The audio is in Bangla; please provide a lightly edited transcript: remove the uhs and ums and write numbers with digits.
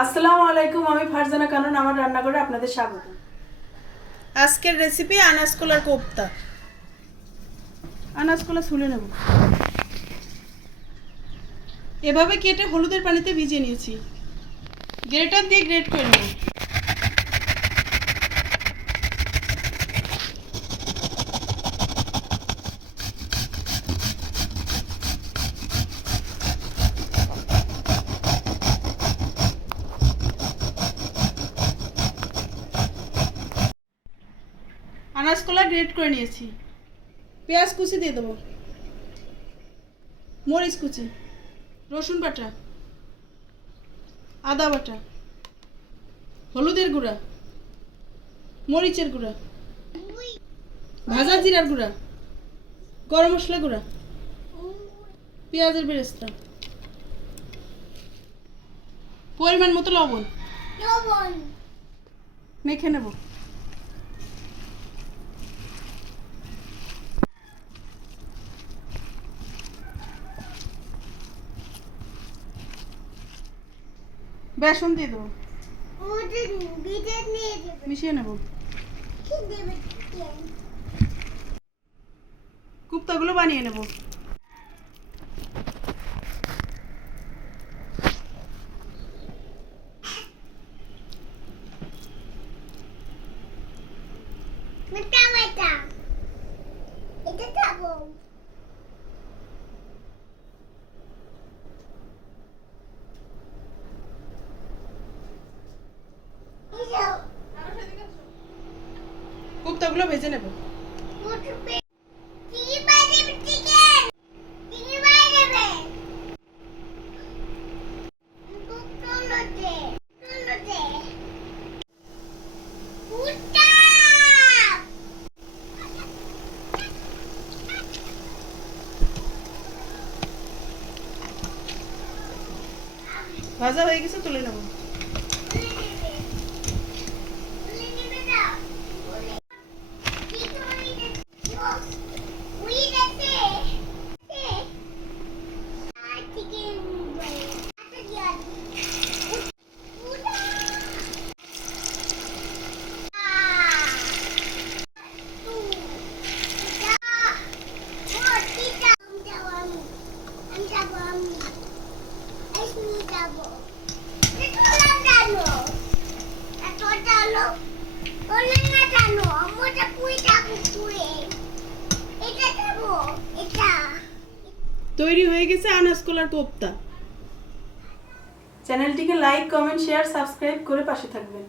আসসালামু আলাইকুম, আমি ফারজানা কানন। আমার রান্নাঘরে আপনাদের স্বাগত। আজকের রেসিপি আনাজ কলার কোপ্তা। আনাজ কলা ছুলে নেব, এভাবে কেটে হলুদের পানিতে ভিজিয়ে নিয়েছি। গ্রেটার দিয়ে গ্রেট করে নেব। আনাজ কলা গ্রেট করে নিয়েছি। পেঁয়াজ কুচি দিয়ে দেবো, মরিচ কুচি, রসুন বাটা, আদা বাটা, হলুদের গুঁড়া, মরিচের গুঁড়া, ভাজা জিরার গুঁড়া, গরম মশলা গুঁড়া, পেঁয়াজের বেরেস্তা, পরিমাণ মতো লবণ মেখে নেব। বেসন দিয়ে দেবো, মিশিয়ে নেব। কুপ্তাগুলো বানিয়ে নেব। কুপ্তাগুলো ভেজে নেব। ভাজা হয়ে গেছে, তুলে নেব। তৈরি হয়ে গেছে আনাজ কলার কোপ্তা। চ্যানেলটিকে লাইক, কমেন্ট, শেয়ার, সাবস্ক্রাইব করে পাশে থাকবেন।